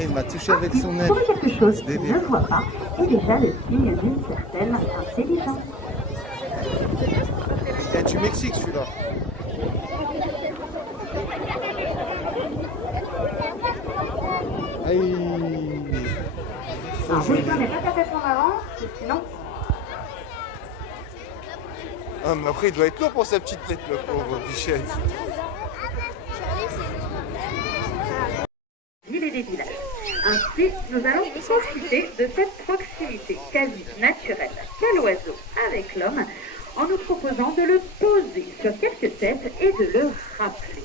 Et il m'a touché avec son aile. Trouver quelque chose qu'il ne voit pas est déjà le signe d'une certaine intelligence. Il vient du Mexique celui-là. Aïe. Alors, Bouchon n'est pas tapé en avant, sinon... Ah, mais après, il doit être lourd pour sa petite tête, le pauvre Bichette. Ville et des villages. Ainsi, nous allons profiter de cette proximité quasi naturelle qu'a l'oiseau avec l'homme en nous proposant de le poser sur quelques têtes et de le rappeler.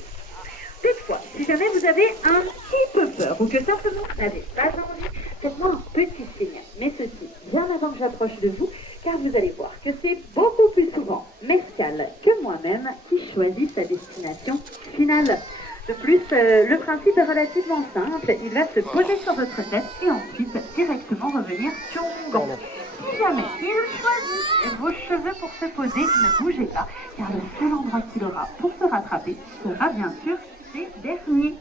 Toutefois, si jamais vous avez un petit peu peur ou que simplement vous n'avez pas envie, faites-moi un petit signe. Mais ceci, bien avant que j'approche de vous, car vous allez voir que c'est beaucoup plus souvent Mescal que moi-même qui choisit sa destination finale. De plus, le principe est relativement simple. Il va se poser sur votre tête et ensuite directement revenir sur mon gant. Si jamais il choisit vos cheveux pour se poser, ne bougez pas, car le seul endroit qu'il aura pour se rattraper sera bien sûr ces derniers.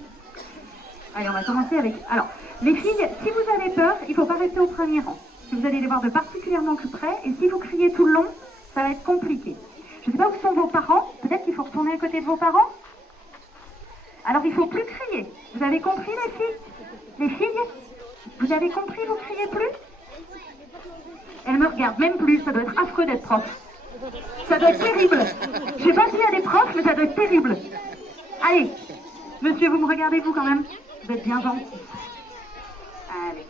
Allez, on va commencer avec... Alors, les filles, si vous avez peur, il ne faut pas rester au premier rang. Vous allez les voir de particulièrement plus près, et si vous criez tout le long, ça va être compliqué. Je ne sais pas où sont vos parents, peut-être qu'il faut retourner à côté de vos parents. Alors il ne faut plus crier. Vous avez compris les filles? Les filles? Vous avez compris, vous criez plus? Elle me regarde même plus, ça doit être affreux d'être prof. Ça doit être terrible. Je ne sais pas s'il y a des profs, mais ça doit être terrible. Allez, monsieur, vous me regardez vous quand même? Vous êtes bien gentil. Allez.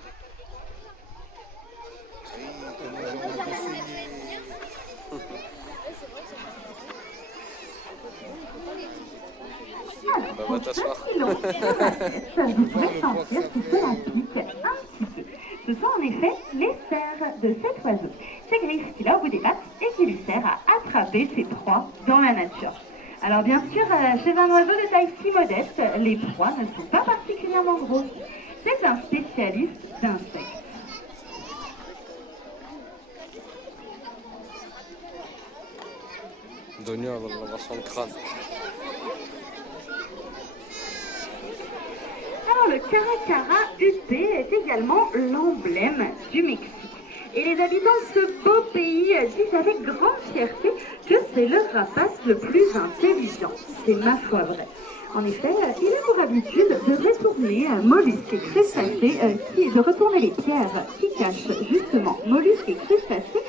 Alors, pour ceux qui l'ont sur la tête, vous pouvez sentir que cela pique un petit peu. Ce sont en effet les serres de cet oiseau. Ces griffes qu'il a au bout des pattes et qui lui sert à attraper ses proies dans la nature. Alors bien sûr, chez un oiseau de taille si modeste, les proies ne sont pas particulièrement grosses. C'est un spécialiste d'insectes. Donia, elle va sur le crâne. Alors le caracara huppé est également l'emblème du Mexique. Et les habitants de ce beau pays disent avec grande fierté que c'est le rapace le plus intelligent. C'est ma foi vrai. En effet, il a pour habitude de retourner mollusques et crustacés, de retourner les pierres qui cachent justement mollusques et crustacés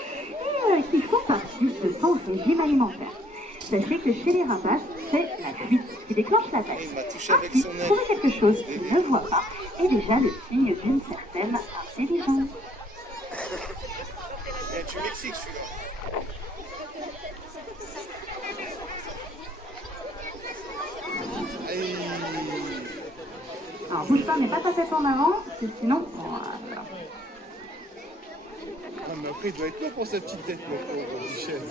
et qui font partie de son régime alimentaire. Sachez que chez les rapaces, c'est la fuite qui déclenche l'attaque. Ainsi, trouver quelque chose qu'il ne voit pas est déjà le signe d'une certaine intelligence. Il y a du Mexique celui-là. Alors bouge pas, mais pas ta tête en avant, parce que sinon... Voilà. Non, mais après, il doit être lourd pour sa petite tête, le pauvre Bichette.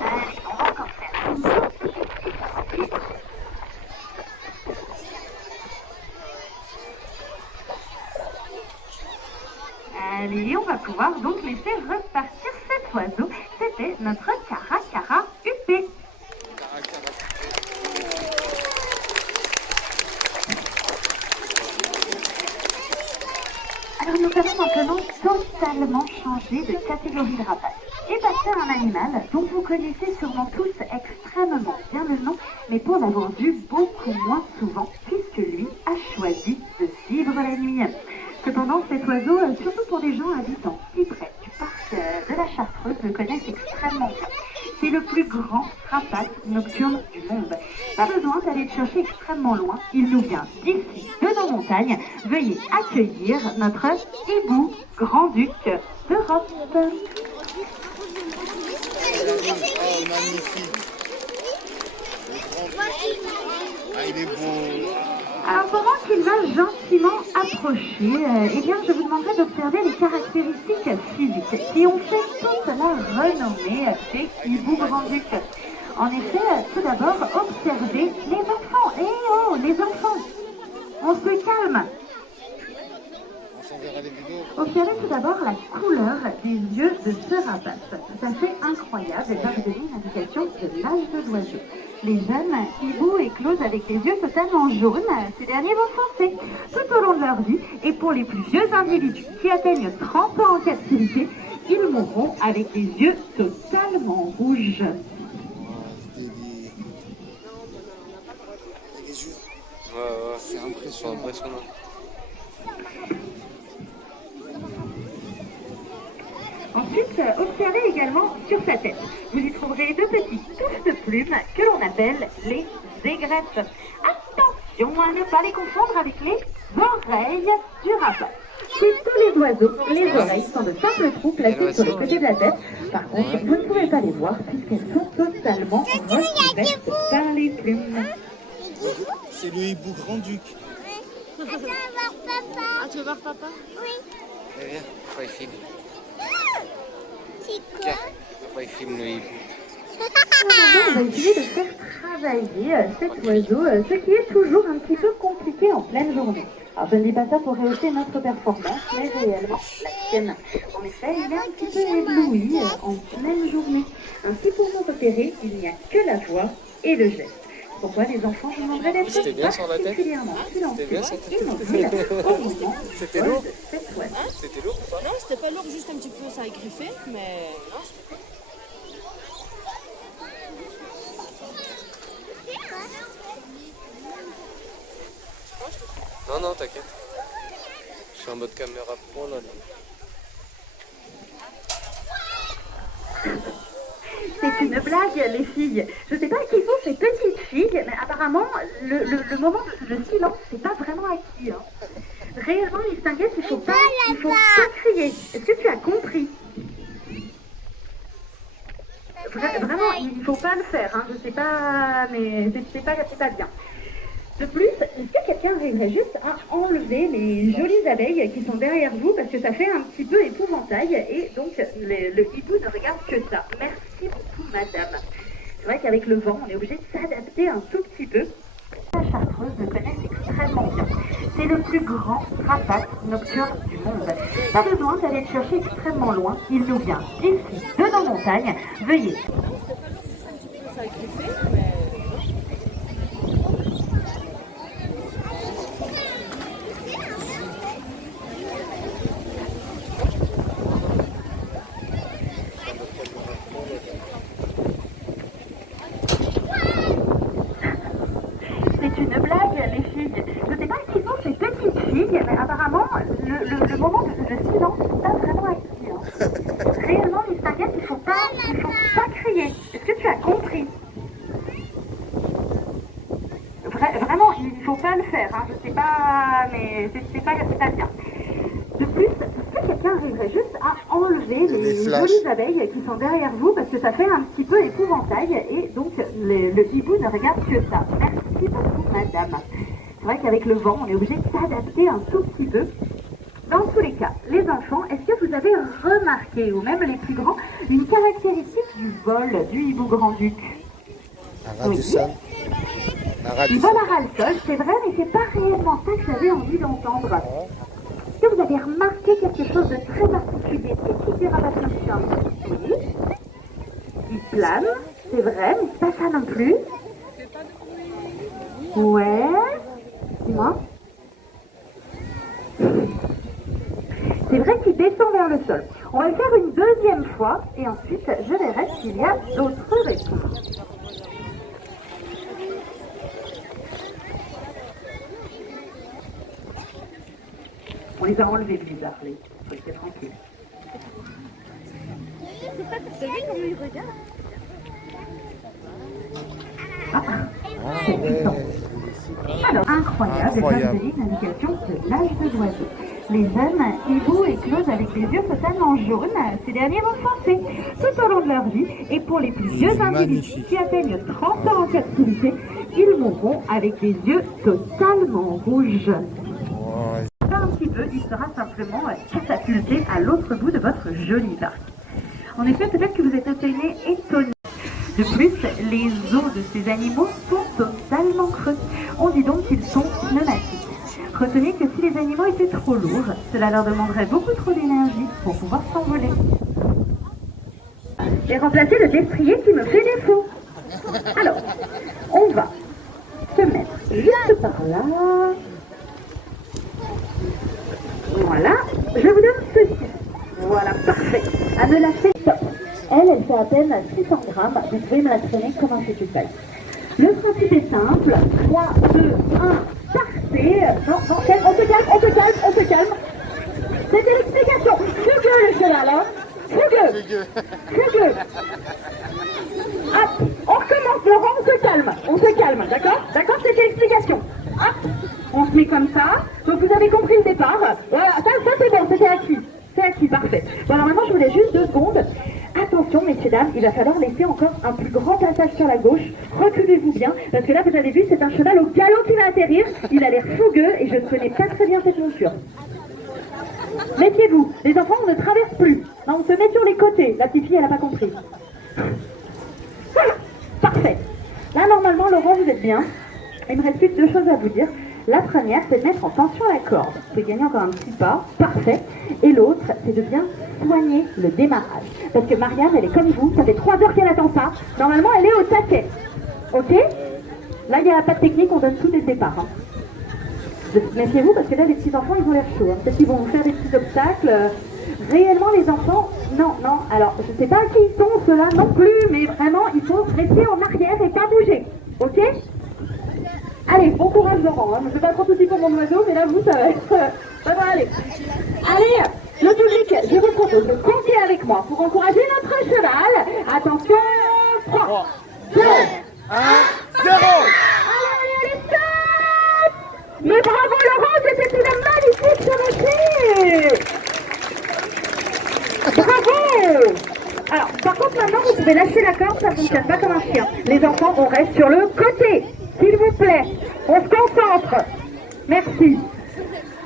Allez, on va encore faire. Allez, on va pouvoir donc laisser repartir cet oiseau. C'était notre caracara huppé. Alors nous allons maintenant totalement changer de catégorie de rapace et passer à un animal dont vous connaissez sûrement tous extrêmement bien le nom, mais pour l'avoir vu beaucoup moins souvent, puisque lui a choisi de vivre la nuit. Cependant, cet oiseau, surtout pour les gens habitant si près du parc de la Chartreuse, le connaissent extrêmement bien. C'est le plus grand rapace nocturne du monde. Pas besoin d'aller le chercher extrêmement loin, il nous vient d'ici, de nos montagnes. Veuillez accueillir notre hibou grand-duc d'Europe. Oh, magnifique. Ah, il est beau. Alors pendant qu'il va gentiment approcher, eh bien je vous demanderai d'observer les caractéristiques physiques qui ont fait toute la renommée des hiboux grand-ducs. En effet, tout d'abord, observez les enfants. Eh oh, les enfants, on se calme. Observez tout d'abord la couleur des yeux de ce rapace. C'est assez incroyable, elle va vous donner une indication de l'âge de l'oiseau. Les jeunes hiboux éclosent avec les yeux totalement jaunes. Ces derniers vont foncés tout au long de leur vie. Et pour les plus vieux individus qui atteignent 30 ans en captivité, ils mourront avec les yeux totalement rouges. C'est impressionnant. Ensuite, observez également sur sa tête. Vous y trouverez deux petites touches de plumes que l'on appelle les aigrettes. Attention à ne pas les confondre avec les oreilles du rapace. Chez tous les oiseaux, les oreilles sont de simples trous placés sur le côté de la tête. Par contre, vous ne pouvez pas les voir puisqu'elles sont totalement recouvertes par les plumes. C'est le hibou grand-duc. Attends, on va voir papa. Ah, tu veux voir papa? Oui. Viens, pourquoi il filme? C'est quoi? Pourquoi il filme le hibou? On va essayer de faire travailler cet oiseau, ce qui est toujours un petit peu compliqué en pleine journée. Alors je ne dis pas ça pour rehausser notre performance, mais réellement la sienne. En effet, il est un petit peu ébloui en pleine journée. Ainsi pour nous repérer, il n'y a que la voix et le geste. Pourquoi les enfants vous demanderez d'être particulièrement silencieux et mobiles au moment C'était lourd? de cette oiseau. C'était lourd ou pas? Non, c'était pas lourd, juste un petit peu, ça a griffé, mais non, c'est pas. Non, t'inquiète. Je suis en mode caméra pro là. C'est une blague, les filles. Je ne sais pas qui sont ces petites filles, mais apparemment, le moment de silence, c'est pas vraiment acquis. Hein. Réellement, les Stinguettes, il faut pas crier. Est-ce que tu as compris? Vraiment, il ne faut pas le faire. Hein. Je sais pas, mais c'est pas bien. De plus, est-ce que quelqu'un arriverait juste à enlever les jolies abeilles qui sont derrière vous parce que ça fait un petit peu épouvantail et donc le hibou ne regarde que ça. Merci beaucoup, madame. C'est vrai qu'avec le vent, on est obligé de s'adapter un tout petit peu. La chartreuse le connaissent extrêmement bien. C'est le plus grand rapace nocturne du monde. Pas besoin d'aller le chercher extrêmement loin. Il nous vient d'ici, de nos montagnes. Veuillez. Ça a griffé, mais. C'est une blague, les filles. Je ne sais pas qui sont ces petites filles, mais apparemment, le moment de silence n'est pas vraiment acquis. Hein. Réellement, les Stinguettes, il faut pas crier. Est-ce que tu as compris? Vraiment, il ne faut pas le faire. Hein. Je sais pas, mais c'est pas bien. De plus, est-ce que quelqu'un arriverait juste à enlever les jolies abeilles qui sont derrière vous parce que ça fait un petit peu épouvantail et donc le hibou ne regarde que ça. Merci beaucoup, madame. C'est vrai qu'avec le vent, on est obligé de s'adapter un tout petit peu. Dans tous les cas, les enfants, est-ce que vous avez remarqué, ou même les plus grands, une caractéristique du vol du hibou grand-duc? Un rat du sol. Il vole à ras le sol, c'est vrai, mais c'est pas réellement ça que j'avais envie d'entendre. Est-ce que vous avez remarqué quelque chose de très particulier typique des rapaces nocturnes? Oui. Il plane, c'est vrai, mais c'est pas ça non plus. Ouais. Dis-moi. C'est vrai qu'il descend vers le sol. On va le faire une deuxième fois et ensuite je verrai s'il y a d'autres réponses. On les a enlevés, bizarre, les. Soyez tranquille. T'as vu comment il regarde? C'est puissant. Alors, incroyable, ça vous donne une indication de l'âge de l'oiseau. Les jeunes hiboux éclosent avec des yeux totalement jaunes. Ces derniers vont foncés tout au long de leur vie. Et pour les plus vieux individus qui atteignent 30 ans en captivité, ils mourront avec les yeux totalement rouges. Un petit peu, il sera simplement catapulté à l'autre bout de votre joli parc. En effet, peut-être que vous êtes étonné. De plus, les os de ces animaux sont totalement creux. On dit donc qu'ils sont pneumatiques. Retenez que si les animaux étaient trop lourds, cela leur demanderait beaucoup trop d'énergie pour pouvoir s'envoler. J'ai remplacé le destrier qui me fait défaut. Alors, on va se mettre juste par là. Voilà, je vous donne ceci. Voilà, parfait. À me lâcher, stop. Elle fait à peine 600 grammes. Vous pouvez me la traîner comme un fétupaille. Le principe est simple. 3, 2, 1, partez. Non, on se calme. C'était l'explication. Fugueux le cheval, hein. Fugueux. Hop, on recommence, Laurent, on se calme, d'accord, c'était l'explication. Hop, on se met comme ça, donc vous avez compris le départ, voilà, ça c'est bon, c'est acquis, parfait. Bon alors maintenant je voulais juste 2 secondes, attention messieurs dames, il va falloir laisser encore un plus grand passage sur la gauche, reculez-vous bien, parce que là vous avez vu c'est un cheval au galop qui va atterrir, il a l'air fougueux et je ne connais pas très bien cette monture. Méfiez-vous, les enfants on ne traverse plus, non, on se met sur les côtés, la petite fille elle n'a pas compris. Voilà, parfait. Là, normalement, Laurent, vous êtes bien. Il me reste plus que 2 choses à vous dire. La première, c'est de mettre en tension la corde. Vous pouvez gagner encore un petit pas. Parfait. Et l'autre, c'est de bien soigner le démarrage. Parce que Marianne, elle est comme vous. Ça fait 3 heures qu'elle attend ça. Normalement, elle est au taquet. Ok? Là, il n'y a pas de technique. On donne tout dès le départ. Hein. Méfiez-vous, parce que là, les petits-enfants, ils ont l'air chauds. Hein. Peut-être qu'ils vont vous faire des petits obstacles. Réellement, les enfants, non. Alors, je ne sais pas qui ils sont, ceux-là non plus, mais vraiment, il faut rester en arrière et pas bouger. Ok? Allez, bon courage, Laurent. Hein. Je ne fais pas trop de soucis pour mon oiseau, mais là, vous, ça va être... ça va aller. Allez, le public, je vous propose de compter avec moi pour encourager notre cheval. Attention, 3, 2, 1, 0. Allez, stop! Mais bravo, Laurent, c'était une magnifique chevauchée! Bravo! Alors, par contre, maintenant, vous pouvez lâcher la corde, ça ne fonctionne pas comme un chien. Les enfants, on reste sur le côté, s'il vous plaît. On se concentre. Merci.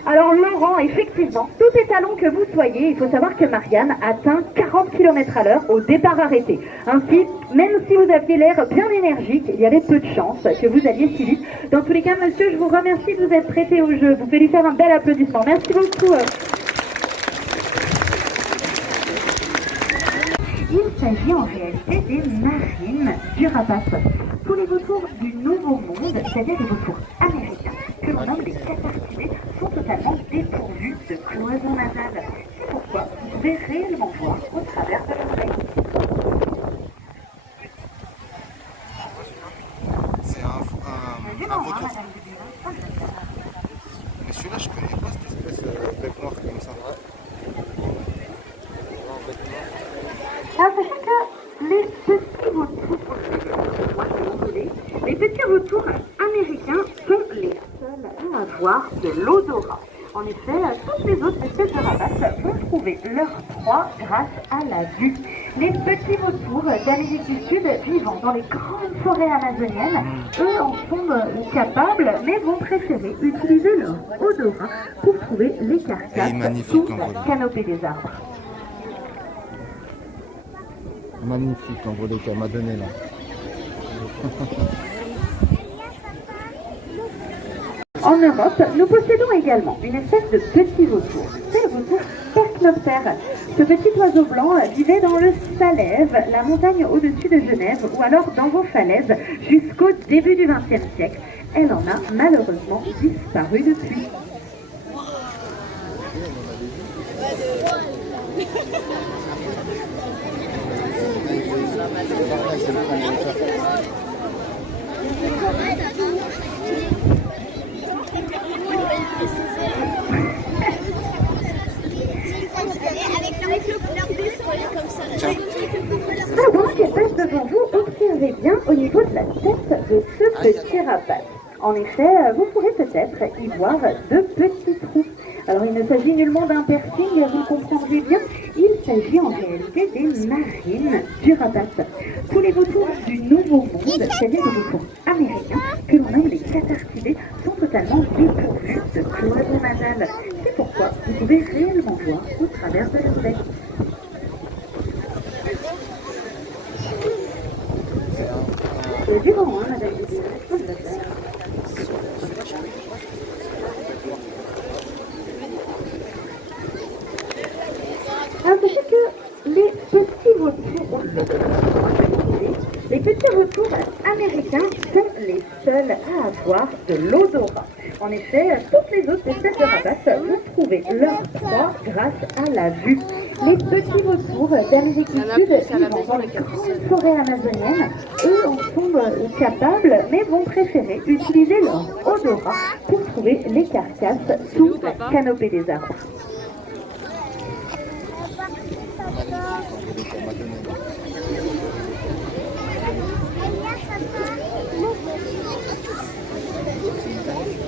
Alors, Laurent, effectivement, tout étalon que vous soyez, il faut savoir que Marianne atteint 40 km/h au départ arrêté. Ainsi, même si vous aviez l'air bien énergique, il y avait peu de chance que vous alliez si vite. Dans tous les cas, monsieur, je vous remercie de vous être prêté au jeu. Vous pouvez lui faire un bel applaudissement. Merci beaucoup. Il s'agit en réalité des marines du rapace. Tous les vautours du Nouveau Monde, c'est-à-dire les vautours américains, que l'on nomme les catarctidés, sont totalement dépourvus de cloison nasale. C'est pourquoi vous pouvez réellement voir au travers de l'oreille. C'est un vautour. Mais celui-là, je connais pas cette espèce de bec noir comme ça. Alors, sachez que les petits vautours, les petits vautours américains sont les seuls à avoir de l'odorat. En effet, toutes les autres espèces de rapaces vont trouver leur proie grâce à la vue. Les petits vautours d'Amérique du Sud vivant dans les grandes forêts amazoniennes, eux en sont capables, mais vont préférer utiliser leur odorat pour trouver les carcasses sous la canopée des arbres. Magnifique l'envolée qu'elle m'a donné là. En Europe, nous possédons également une espèce de petit vautour. C'est le vautour Percnoptère. Ce petit oiseau blanc vivait dans le Salève, la montagne au-dessus de Genève, ou alors dans vos falaises, jusqu'au début du XXe siècle. Elle en a malheureusement disparu depuis. Alors, pendant qu'elle passe devant vous, observez bien au niveau de la tête de ce petit rapace. En effet, vous pourrez peut-être y voir 2 petits trous. Alors, il ne s'agit nullement d'un piercing, vous le comprendrez bien, il s'agit en réalité des narines du rapace. Tous les vautours du Nouveau Monde, c'est-à-dire les vautours américains, que l'on nomme les catarctidés, sont totalement dépourvus de cloison nasale. C'est pourquoi vous pouvez réellement voir au travers de leur bec. C'est du grand, hein, madame. le les petits retours américains sont les seuls à avoir de l'odorat. En effet, toutes les autres espèces de rapaces vont trouver leur proie grâce à la vue. Les petits vautours d'Amérique du Sud vivant dans les grandes forêts amazoniennes, eux en sont capables, mais vont préférer utiliser leur odorat pour trouver les carcasses sous la canopée des arbres.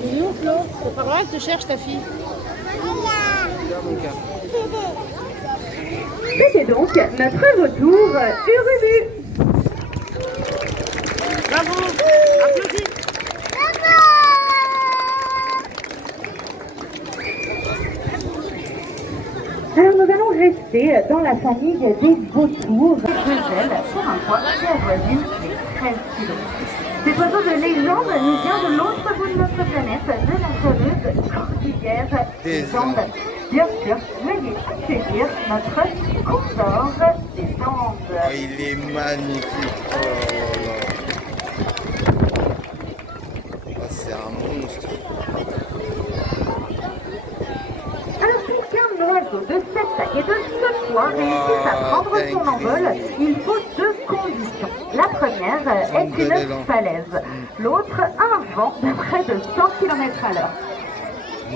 Il est où, Flo? C'est par là que te cherche ta fille. C'était donc notre vautour Urubu. Bravo! Applaudis! Alors nous allons rester dans la famille des vautours de Gel pour un poids qui avoisine les 13 kg. Cet oiseau de légende nous vient de l'autre bout de notre planète, de la fameuse cordillère des Andes. Bien sûr, veuillez accueillir notre condor des Andes. Oh, il est magnifique. Oh là là. Oh, c'est un monstre. Alors pour qu'un oiseau de cette taille et de ce poids réussisse à prendre son envol, il faut deux conditions. La première est une falaise, l'autre un vent de près de 100 km à l'heure.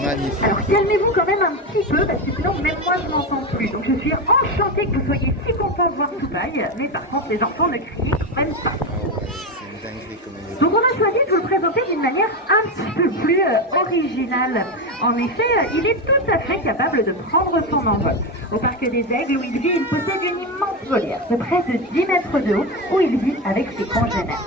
Magnifique. Alors calmez-vous quand même un petit peu parce que sinon même moi je m'entends plus. Donc je suis enchantée que vous soyez si contents de voir Toupaille, mais par contre les enfants ne crient même pas. C'est une dinguerie comme il est. Donc on a choisi de vous le présenter d'une manière un petit peu plus originale. En effet, il est tout à fait capable de prendre son envol. Au parc des Aigles où il vit, il possède une immense volière de près de 10 mètres de haut où il vit avec ses congénères.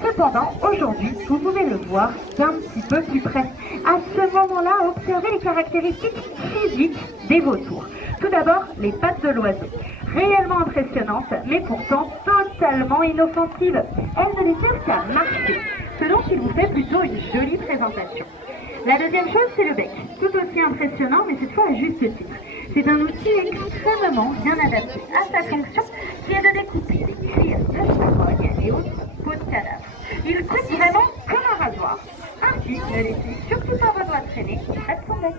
Cependant, aujourd'hui, vous pouvez le voir d'un petit peu plus près. À ce moment-là, observez les caractéristiques physiques des vautours. Tout d'abord, les pattes de l'oiseau. Réellement impressionnantes, mais pourtant totalement inoffensives. Elles ne les servent qu'à marcher, ce dont il vous fait plutôt une jolie présentation. La deuxième chose, c'est le bec. Tout aussi impressionnant, mais cette fois à juste titre. C'est un outil extrêmement bien adapté à sa fonction, qui est de découper les cuirs de charogne et autres peaux de cadavre. Il coupe vraiment comme un rasoir. Ainsi, ne laissez surtout pas vos doigts traîner près de son bec.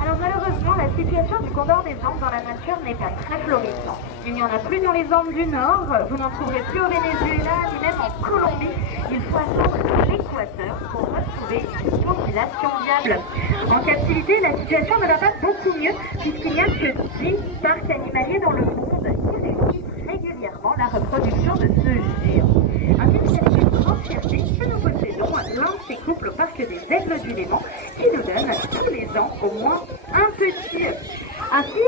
Alors malheureusement, la situation du condor des Andes dans la nature n'est pas très florissante. Il n'y en a plus dans les Andes du Nord, vous n'en trouverez plus au Venezuela, ni même en Colombie. Il faut attendre l'équateur pour retrouver une population viable. En captivité, la situation ne va pas beaucoup mieux, puisqu'il n'y a que 10 parcs animaliers dans le monde qui réunissent régulièrement la reproduction de ce géant. Ainsi, c'est avec une grande fierté que nous possédons l'un de ces couples au parc des Aigles du Léman qui nous donne tous les ans au moins un petit. Ainsi,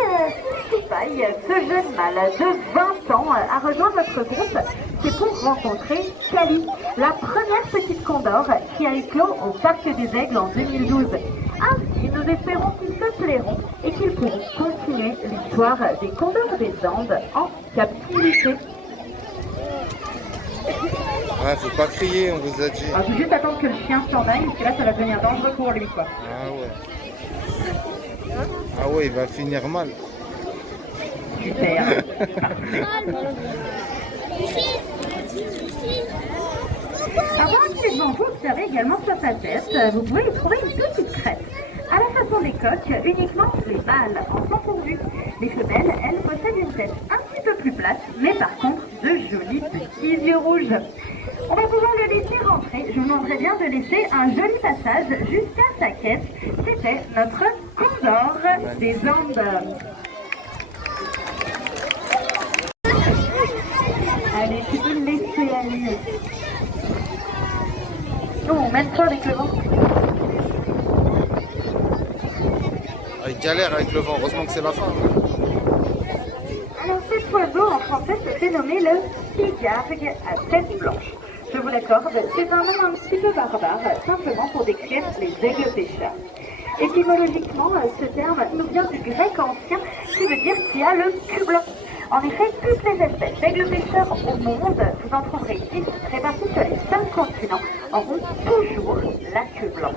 Toupaille, ce jeune mâle de 20 ans, a rejoint notre groupe. C'est pour rencontrer Cali, la première petite condor qui a éclos au parc des Aigles en 2012. Ainsi, nous espérons qu'ils se plairont et qu'ils pourront continuer l'histoire des condors des Andes en captivité. Ouais, faut pas crier, on vous a dit. Il faut juste attendre que le chien s'en aille, parce que là, ça va devenir dangereux pour lui, quoi. Ah ouais. Ah ouais, il va finir mal. Super. Avant qu'il devant vous, observez également sur sa tête, vous pouvez y trouver une petite crête. À la façon des coqs, uniquement les mâles en sont pourvus. Les femelles, elles, possèdent une tête un petit peu plus plate, mais par contre, de jolis petits yeux rouges. On va pouvoir le laisser rentrer. Je vous demanderai bien de laisser un joli passage jusqu'à sa quête. C'était notre condor des Andes. Allez, tu peux le laisser aller. Non, même pas avec le vent. Il galère avec le vent, heureusement que c'est la fin. Alors cet oiseau en français se fait nommer le pigargue à tête blanche. Je vous l'accorde, c'est un nom un petit peu barbare, simplement pour décrire les aigles pêcheurs. Étymologiquement, ce terme nous vient du grec ancien qui veut dire qui a le cul blanc. En effet, toutes les espèces d'aigles pêcheurs au monde, vous en trouverez ici, réparties sur les 5 continents, auront toujours la queue blanche.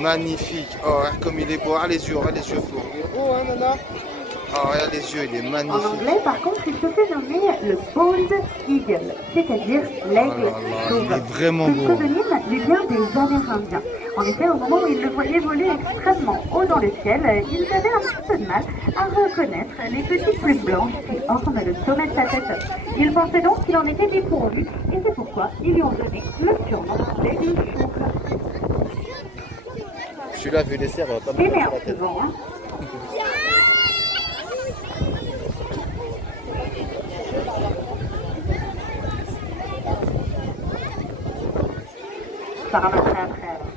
Magnifique. Oh, regarde comme il est beau. Ah, les yeux, Flo. Il est beau, hein, Nana? Oh, regarde les yeux, il est En magnifique. anglais, par contre, il se fait nommer le bald eagle, c'est-à-dire l'aigle Oh là là, chauve. il est vraiment Ce beau, hein. pseudonyme lui vient des Amérindiens. En effet, au moment où ils le voyaient voler extrêmement haut dans le ciel, ils avaient un petit peu de mal à reconnaître les petites plumes blanches qui ornent le sommet de sa tête. Ils pensaient donc qu'il en était dépourvu, et c'est pourquoi ils lui ont donné le surnom d'aigle chauve. Celui-là, vu les serres, pas Et mal sur la tête. souvent, hein. Ça ramasserait après. Alors.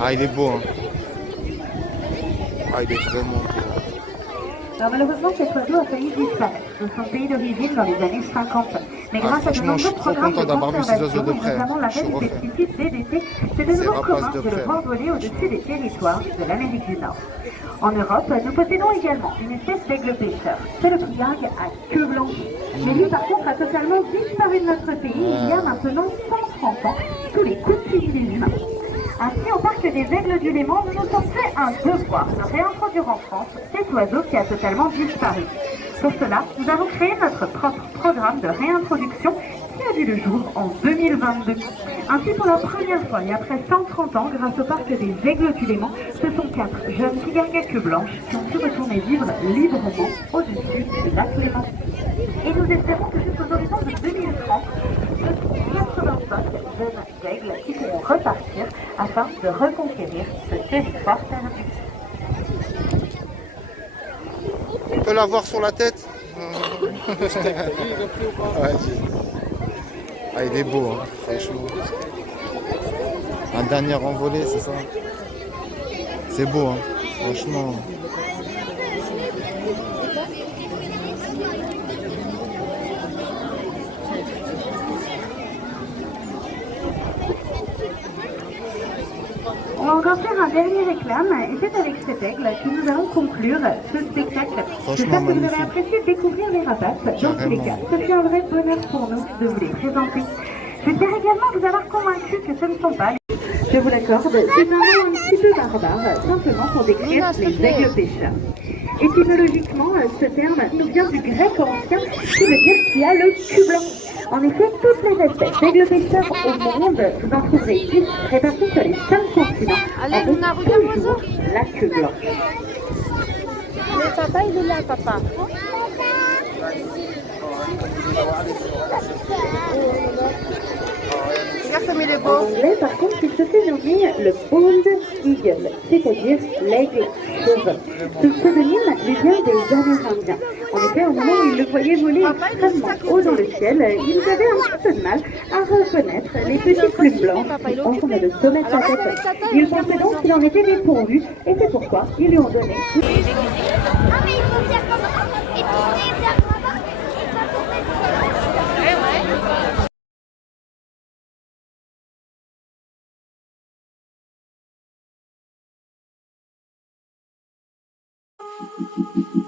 Ah, il est beau, hein. Ah, il est vraiment beau. Alors malheureusement, cet oiseau a failli disparaître de son pays d'origine dans les années 50. Mais Ah, grâce à de franchement, je nombreux suis trop programmes de content d'avoir vu ces oiseaux conservation, de et près. notamment Je l'arrêt suis du refait. pesticide DDT, c'est de Ces nouveau rapaces commun de de le près. voir voler au-dessus des territoires de l'Amérique du Nord. En Europe, nous possédons également une espèce d'aigle pêcheur. C'est le priague à queue blanche. Mais lui, par contre, a totalement disparu de notre pays il y a maintenant 130 ans, sous les coups de fusil des humains. Ainsi, au parc des Aigles du Léman, nous nous sommes fait un devoir de réintroduire en France cet oiseau qui a totalement disparu. Pour cela, nous avons créé notre propre programme de réintroduction qui a vu le jour en 2022. Ainsi, pour la première fois et après 130 ans, grâce au parc des Aigles du Léman, ce sont 4 jeunes pigargues à queue blanche qui ont pu retourner vivre librement au-dessus du lac Léman. Et nous espérons que jusqu'aux horizons de 2030, ce sont 85 jeunes aigles qui pourront repartir afin de reconquérir ce territoire perdu. On peut l'avoir sur la tête. Ouais, ah, il est beau, hein, franchement. Un dernier envolé, c'est ça? C'est beau, hein, franchement. On va encore faire un dernier réclame et c'est avec cet aigle que nous allons conclure ce spectacle. J'espère que vous avez magnifique. apprécié de découvrir les rapaces. Dans tous les cas, ce fut un vrai bonheur pour nous de vous les présenter. J'espère également vous avoir convaincu que ce ne sont pas, je vous l'accorde, c'est un nom un petit peu barbare, simplement pour décrire les aigles pêcheurs. Étymologiquement, ce terme nous vient du grec ancien qui veut dire qui a le cul blanc. En effet, toutes les espèces d'aigles pêcheurs au monde, vous en trouverez 10 réparties sur les 5 continents, Allez, avec Luna, regarde toujours la queue blanche. Le papa, il est là, papa. Regarde comme il est En beau. anglais, par contre, il se fait nommer le bald eagle, c'est-à-dire l'aigle chauve. Ce pseudonyme lui vient des Amérindiens. En effet, au moment où ils le voyaient voler extrêmement haut dans le ciel, ils avaient un petit peu de mal à reconnaître les petites plumes blanches qui ornent le sommet de sa tête. Ils pensaient donc qu'il en était dépourvu, et c'est pourquoi ils lui ont donné. Ah, mais il faut faire comme ça. Et tourner vers là-bas. Et pas tomber.